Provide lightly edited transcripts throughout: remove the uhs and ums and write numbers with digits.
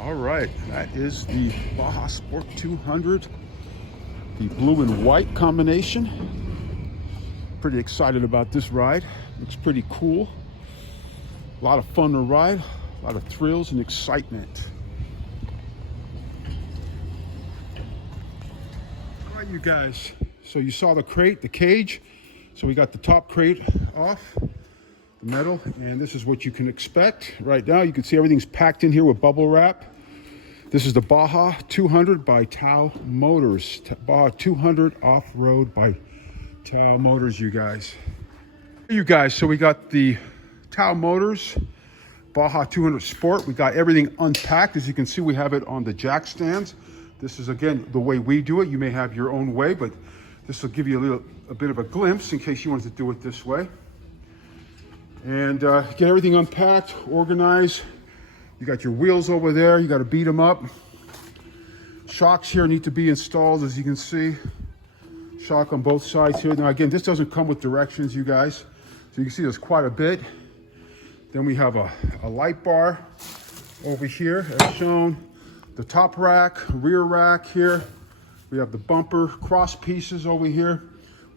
All right, that is the Baja Sport 200, the blue and white combination. Pretty excited about this ride. Looks pretty cool. A lot of fun to ride, a lot of thrills and excitement. All right, you guys, so you saw the crate, the cage. So we got the top crate off, the metal, and this is what you can expect. Right now, you can see everything's packed in here with bubble wrap. This is the Baja 200 by TAO Motors. Baja 200 off-road by TAO Motors, you guys. You guys, so we got the TAO Motors Baja 200 Sport. We got everything unpacked. As you can see, we have it on the jack stands. This is, again, the way we do it. You may have your own way, but this will give you a bit of a glimpse in case you wanted to do it this way. And get everything unpacked, organized. You got your wheels over there. You got to beat them up. Shocks here need to be installed, as you can see. Shock on both sides here. Now, again, this doesn't come with directions, you guys. So you can see there's quite a bit. Then we have a light bar over here, as shown. The top rack, rear rack here. We have the bumper, cross pieces over here.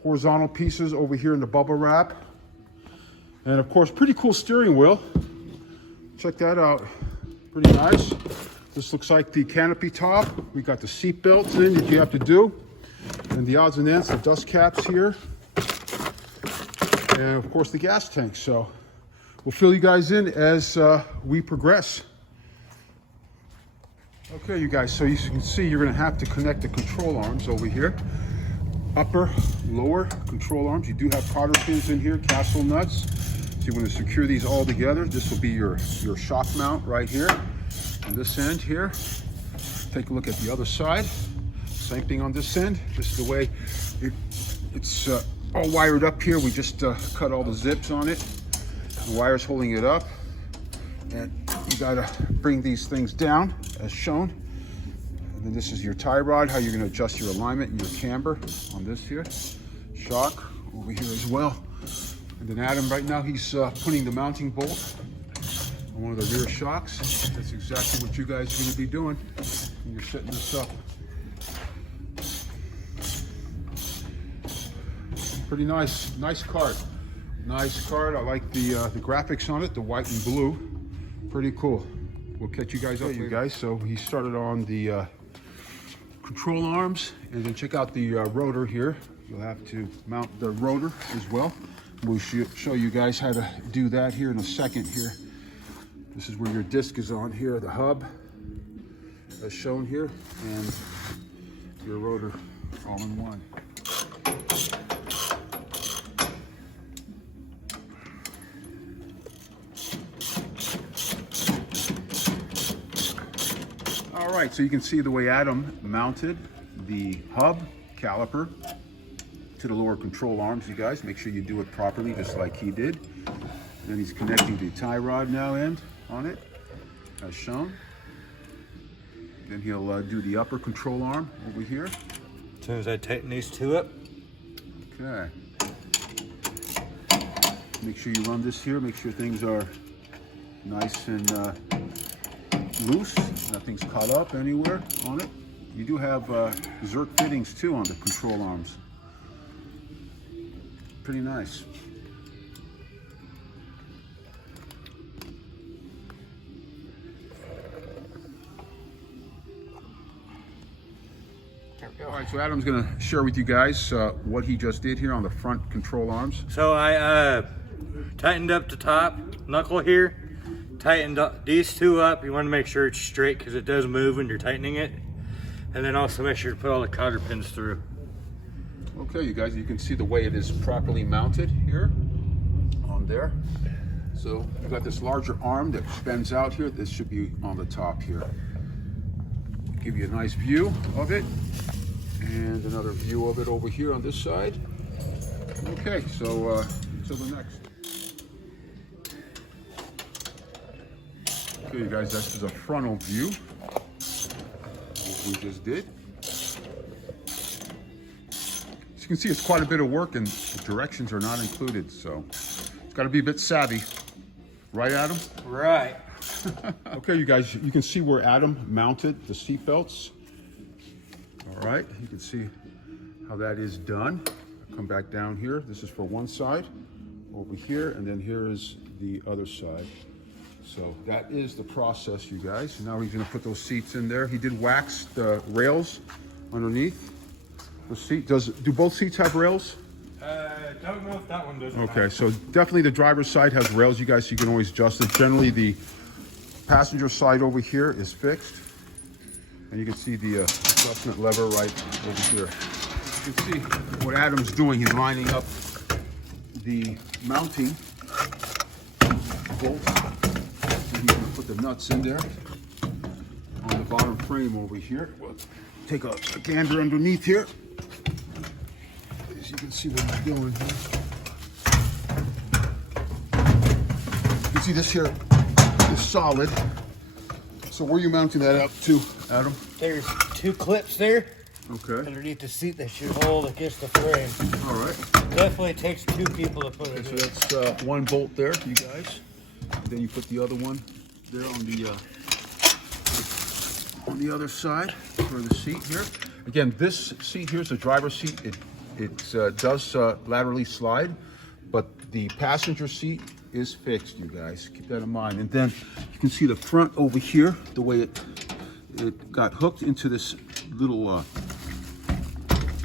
Horizontal pieces over here in the bubble wrap. And of course, pretty cool steering wheel. Check that out. Pretty nice. This looks like the canopy top. We got the seat belts in that you have to do. And the odds and ends, the dust caps here. And of course the gas tank. So we'll fill you guys in as we progress. Okay, you guys, so you can see you're gonna have to connect the control arms over here. Upper, lower control arms. You do have cotter pins in here, castle nuts. So you want to secure these all together. This will be your shock mount right here on this end here. Take a look at the other side. Same thing on this end. This is the way it's all wired up here. We just cut all the zips on it. The wire's holding it up. And you gotta bring these things down as shown. And then this is your tie rod, how you're gonna adjust your alignment and your camber on this here. Shock over here as well. And then Adam, right now, he's putting the mounting bolt on one of the rear shocks. That's exactly what you guys are gonna be doing when you're setting this up. Pretty nice, nice cart. Nice cart, I like the graphics on it, the white and blue. Pretty cool. We'll catch you guys up, you guys. So he started on the control arms, and then check out the rotor here. You'll have to mount the rotor as well. We'll show you guys how to do that here in a second here. This is where your disc is on here, the hub as shown here, and your rotor all in one. All right, so you can see the way Adam mounted the hub caliper to the lower control arms, you guys. Make sure you do it properly, just like he did. And then he's connecting the tie rod now end on it, as shown. Then he'll do the upper control arm over here. As soon as I tighten these two up. Okay. Make sure you run this here. Make sure things are nice and loose. Nothing's caught up anywhere on it. You do have Zerk fittings too on the control arms. Pretty nice. All right, so Adam's gonna share with you guys what he just did here on the front control arms. So I tightened up the top knuckle here, tightened up these two up. You want to make sure it's straight because it does move when you're tightening it. And then also make sure to put all the cotter pins through. Okay, you guys, you can see the way it is properly mounted here on there. So you've got this larger arm that bends out here. This should be on the top here. Give you a nice view of it. And another view of it over here on this side. Okay, so to the next. Okay, you guys, this is a frontal view. What we just did. As you can see, it's quite a bit of work, and the directions are not included, so it's got to be a bit savvy. Right, Adam? Right. Okay, you guys, you can see where Adam mounted the seat belts. All right, you can see how that is done. Come back down here. This is for one side over here, and then here is the other side. So that is the process, you guys. Now he's gonna put those seats in there. He did wax the rails underneath the seat. Do both seats have rails? Don't know if that one does. Okay, so definitely the driver's side has rails, you guys, so you can always adjust it. Generally, the passenger side over here is fixed. And you can see the adjustment lever right over here. You can see what Adam's doing. He's lining up the mounting bolts. So he's gonna put the nuts in there on the bottom frame over here. We'll take a gander underneath here. As you can see what he's doing here. You can see this here is solid. So where are you mounting that up to, Adam? There's 2 clips there Okay. underneath the seat that should hold against the frame. All right. Definitely takes 2 people to put it So in. that's one bolt there, you guys. And then you put the other one there on the other side for the seat here. Again, this seat here is a driver's seat. It does laterally slide, but the passenger seat is fixed, you guys. Keep that in mind. And then you can see the front over here, the way it got hooked into this little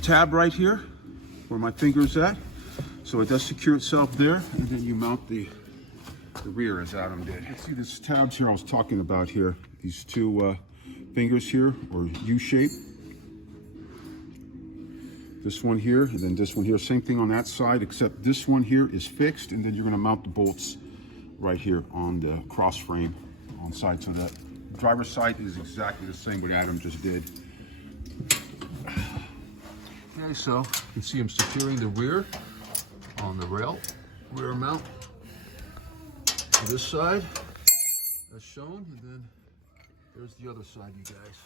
tab right here, where my finger's at. So it does secure itself there, and then you mount the rear as Adam did. You see this tabs here I was talking about here. These 2 fingers here, or U-shape. This one here, and then this one here. Same thing on that side, except this one here is fixed, and then you're gonna mount the bolts right here on the cross frame on side. So that driver's side is exactly the same what Adam just did. Okay, so you can see him securing the rear on the rear mount to this side, as shown, and then there's the other side, you guys.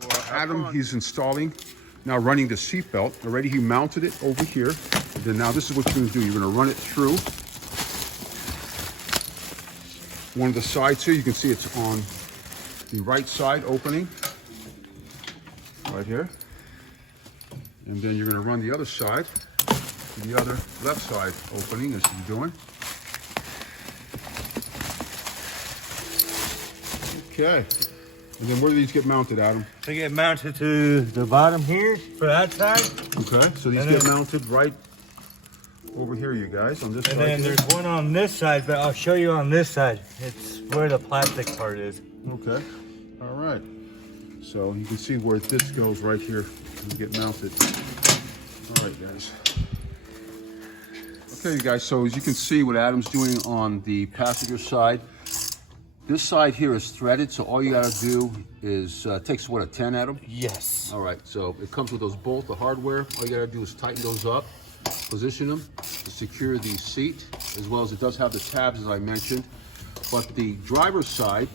Well, Adam, he's installing, now running the seat belt. Already he mounted it over here. And then now this is what you're gonna do. You're gonna run it through one of the sides here. You can see it's on the right side opening, right here. And then you're gonna run the other side to the other left side opening, as you're doing. Okay. And then where do these get mounted, Adam? They get mounted to the bottom here for that side. Okay, so these get mounted right over here, you guys, on this side. And then here. there's one on this side, but I'll show you on this side. It's where the plastic part is. Okay, all right. So you can see where this goes right here and get mounted. All right, guys. Okay, you guys, so as you can see what Adam's doing on the passenger side, this side here is threaded, so all you gotta do is, takes what, a 10, Adam? Yes. All right, so it comes with those bolts, the hardware. All you gotta do is tighten those up, position them to secure the seat, as well as it does have the tabs, as I mentioned. But the driver's side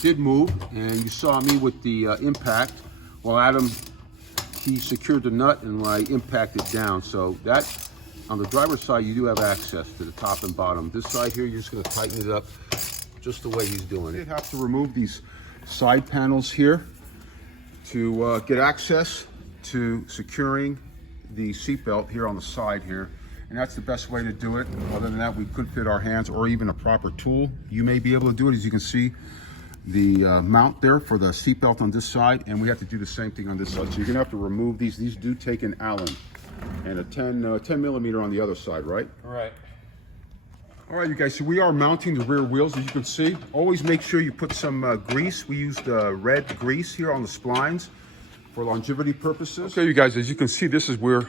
did move, and you saw me with the impact, while Adam, he secured the nut and I impacted down. So that, on the driver's side, you do have access to the top and bottom. This side here, you're just gonna tighten it up just the way he's doing it. You have to remove these side panels here to get access to securing the seatbelt here on the side here. And that's the best way to do it. Other than that, we could fit our hands or even a proper tool. You may be able to do it. As you can see, the mount there for the seatbelt on this side, and we have to do the same thing on this side. So you're gonna have to remove these. These do take an Allen and a 10 millimeter on the other side, right? Right. All right, you guys, so we are mounting the rear wheels, as you can see. Always make sure you put some grease. We used red grease here on the splines for longevity purposes. Okay, you guys, as you can see, this is where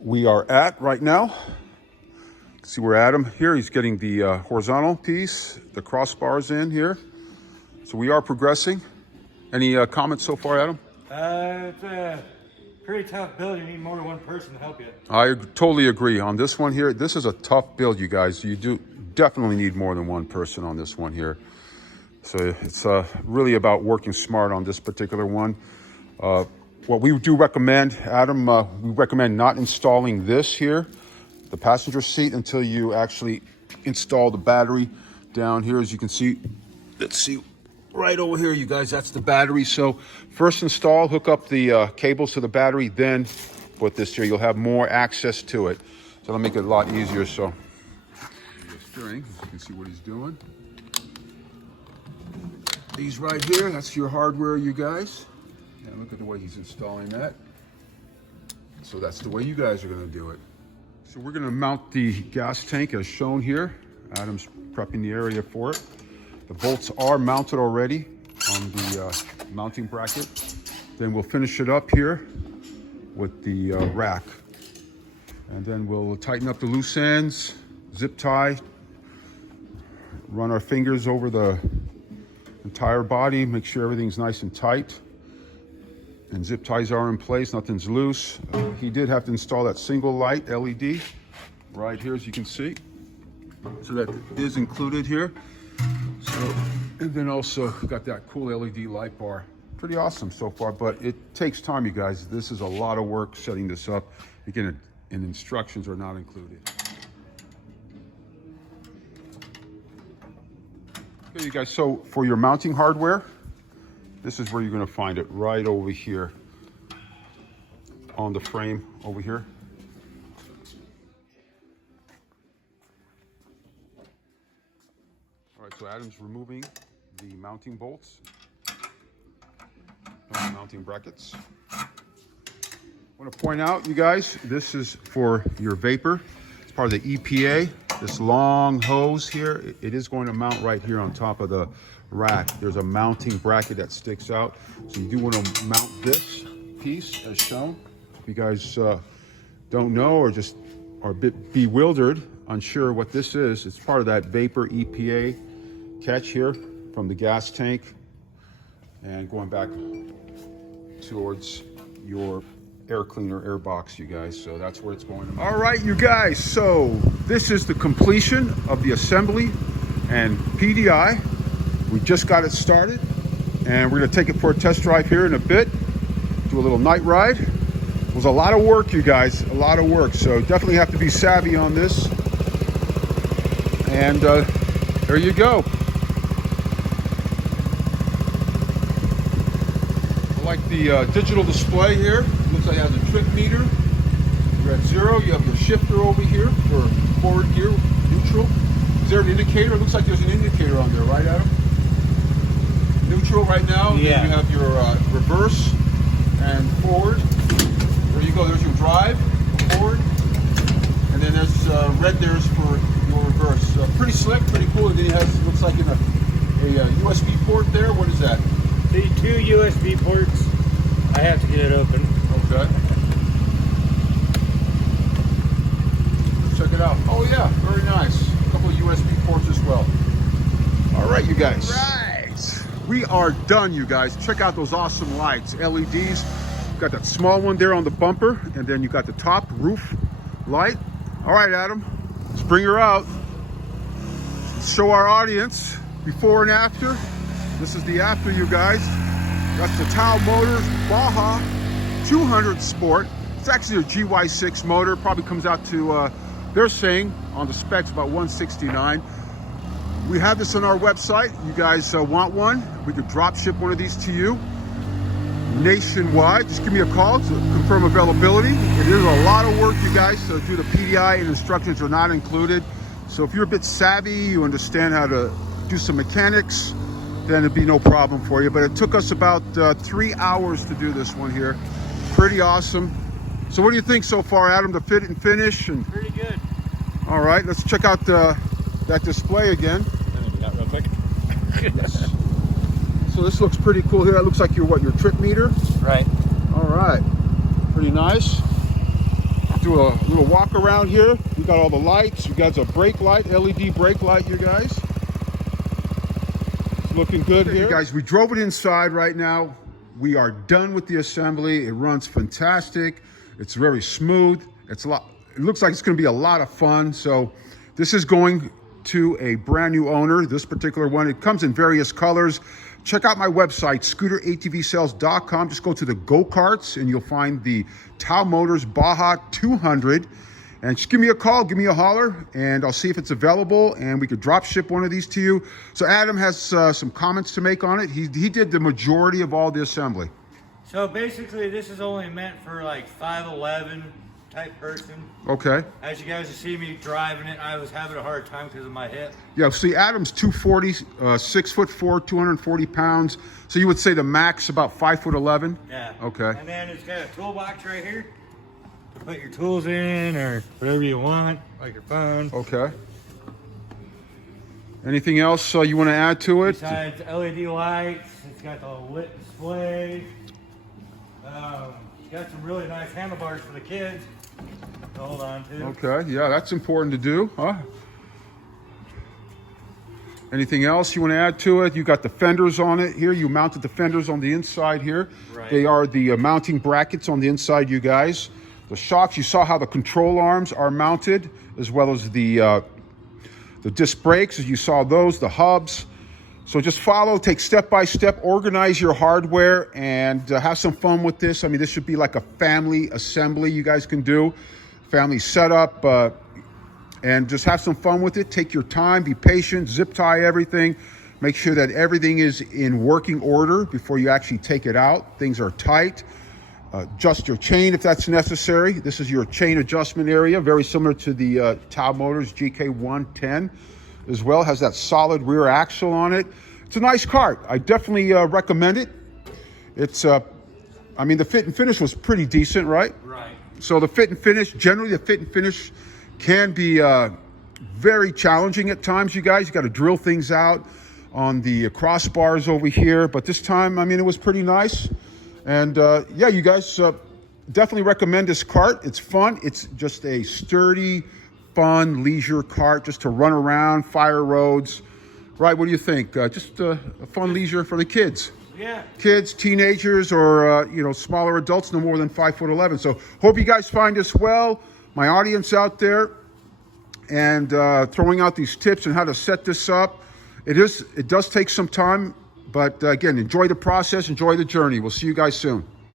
we are at right now. See where Adam here, he's getting the horizontal piece, the crossbars in here. So we are progressing. Any comments so far, Adam? It's a pretty tough build. You need more than one person to help you. I totally agree. On this one here, this is a tough build, you guys. You do definitely need more than one person on this one here. So it's really about working smart on this particular one. What we do recommend, Adam, we recommend not installing this here, the passenger seat, until you actually install the battery down here. As you can see, let's see, right over here, you guys, that's the battery. So first install, hook up the cables to the battery, then put this here. You'll have more access to it. So that'll make it a lot easier. So steering, you can see what he's doing. These right here, that's your hardware, you guys. And look at the way he's installing that. So that's the way you guys are gonna do it. So we're gonna mount the gas tank as shown here. Adam's prepping the area for it. The bolts are mounted already on the mounting bracket. Then we'll finish it up here with the rack. And then we'll tighten up the loose ends, zip tie, run our fingers over the entire body, make sure everything's nice and tight. And zip ties are in place, nothing's loose. He did have to install that single light LED right here, as you can see. So that is included here. So, and then also we got that cool LED light bar. Pretty awesome so far, but it takes time, you guys. This is a lot of work setting this up. Again, and instructions are not included. Okay, you guys, so for your mounting hardware, this is where you're gonna find it, right over here on the frame over here. All right, so Adam's removing the mounting bolts, the mounting brackets. I want to point out, you guys, this is for your vapor. It's part of the EPA. This long hose here, it is going to mount right here on top of the rack. There's a mounting bracket that sticks out. So you do want to mount this piece as shown. If you guys don't know or just are a bit bewildered, unsure what this is, it's part of that vapor EPA catch here from the gas tank and going back towards your air cleaner air box, you guys. So that's where it's going. All right, you guys, so this is the completion of the assembly and PDI. We just got it started and we're gonna take it for a test drive here in a bit, do a little night ride. It was a lot of work, you guys, a lot of work. So definitely have to be savvy on this. And there you go. I like the digital display here. Looks like it has a trip meter. You're at 0. You have your shifter over here for forward gear, neutral. Is there an indicator? It looks like there's an indicator on there, right, Adam? Neutral right now. Yeah. Then you have your reverse and forward. There you go. There's your drive, forward. And then there's red there's for your reverse. Pretty slick, pretty cool. And then it has, looks like in a USB port there. What is that? The 2 USB ports. I have to get it open. Okay. Check it out. Oh yeah, very nice. A couple of USB ports as well. All right, you guys. Right. We are done, you guys. Check out those awesome lights, LEDs. You've got that small one there on the bumper, and then you got the top roof light. All right, Adam, let's bring her out. Let's show our audience before and after. This is the after, you guys. That's the TAO Motors Baja 200 Sport. It's actually a GY6 motor. Probably comes out to, they're saying on the specs, about 169. We have this on our website. You guys want one? We could drop ship one of these to you nationwide. Just give me a call to confirm availability. It is a lot of work, you guys, so do the PDI and instructions are not included. So if you're a bit savvy, you understand how to do some mechanics, then it'd be no problem for you. But it took us about 3 hours to do this one here. Pretty awesome. So what do you think so far, Adam, the fit and finish? And Pretty good. all right, let's check out that display again. That real quick. Yes. So this looks pretty cool here. That looks like your trip meter. Right. All right, pretty nice. Do a little walk around here. We got all the lights. You guys a brake light, LED brake light, you guys. Looking good here. Guys, we drove it inside right now. We are done with the assembly. It runs fantastic. It's very smooth. It looks like it's going to be a lot of fun. So this is going to a brand new owner, this particular one. It comes in various colors. Check out my website, scooteratvsales.com. Just go to the go-karts and you'll find the TAO Motors Baja 200. And just give me a call, give me a holler, and I'll see if it's available, and we could drop ship one of these to you. So Adam has some comments to make on it. He did the majority of all the assembly. So basically, this is only meant for like 5'11" type person. Okay. As you guys see me driving it, I was having a hard time because of my hip. Yeah, see, Adam's 240, 6'4", 240 pounds. So you would say the max about 5'11"? Yeah. Okay. And then it's got a toolbox right here to put your tools in or whatever you want, like your phone. Okay. Anything else you want to add to it? Besides LED lights, it's got the lit display. It's got some really nice handlebars for the kids to hold on to. Okay, yeah, that's important to do, huh? Anything else you want to add to it? You got the fenders on it here. You mounted the fenders on the inside here. Right. They are the mounting brackets on the inside, you guys. The shocks, you saw how the control arms are mounted, as well as the disc brakes, as you saw those, the hubs. So just follow, take step by step, organize your hardware, and have some fun with this. I mean, this should be like a family assembly you guys can do, family setup, and just have some fun with it. Take your time, be patient, zip tie everything. Make sure that everything is in working order before you actually take it out. Things are tight. Adjust your chain if that's necessary. This is your chain adjustment area, very similar to the TAO Motors GK110 as well. Has that solid rear axle on it. It's a nice cart. I definitely recommend it. It's, I mean, the fit and finish was pretty decent, right? Right. So the fit and finish, generally the fit and finish can be very challenging at times, you guys. You got to drill things out on the crossbars over here. But this time, I mean, it was pretty nice. And yeah, you guys definitely recommend this cart. It's fun. It's just a sturdy, fun leisure cart just to run around, fire roads. Right, what do you think? Just a fun leisure for the kids. Yeah. Kids, teenagers, or you know, smaller adults, no more than 5'11". So hope you guys find this well. My audience out there, and throwing out these tips on how to set this up. It does take some time, but again, enjoy the process, enjoy the journey. We'll see you guys soon.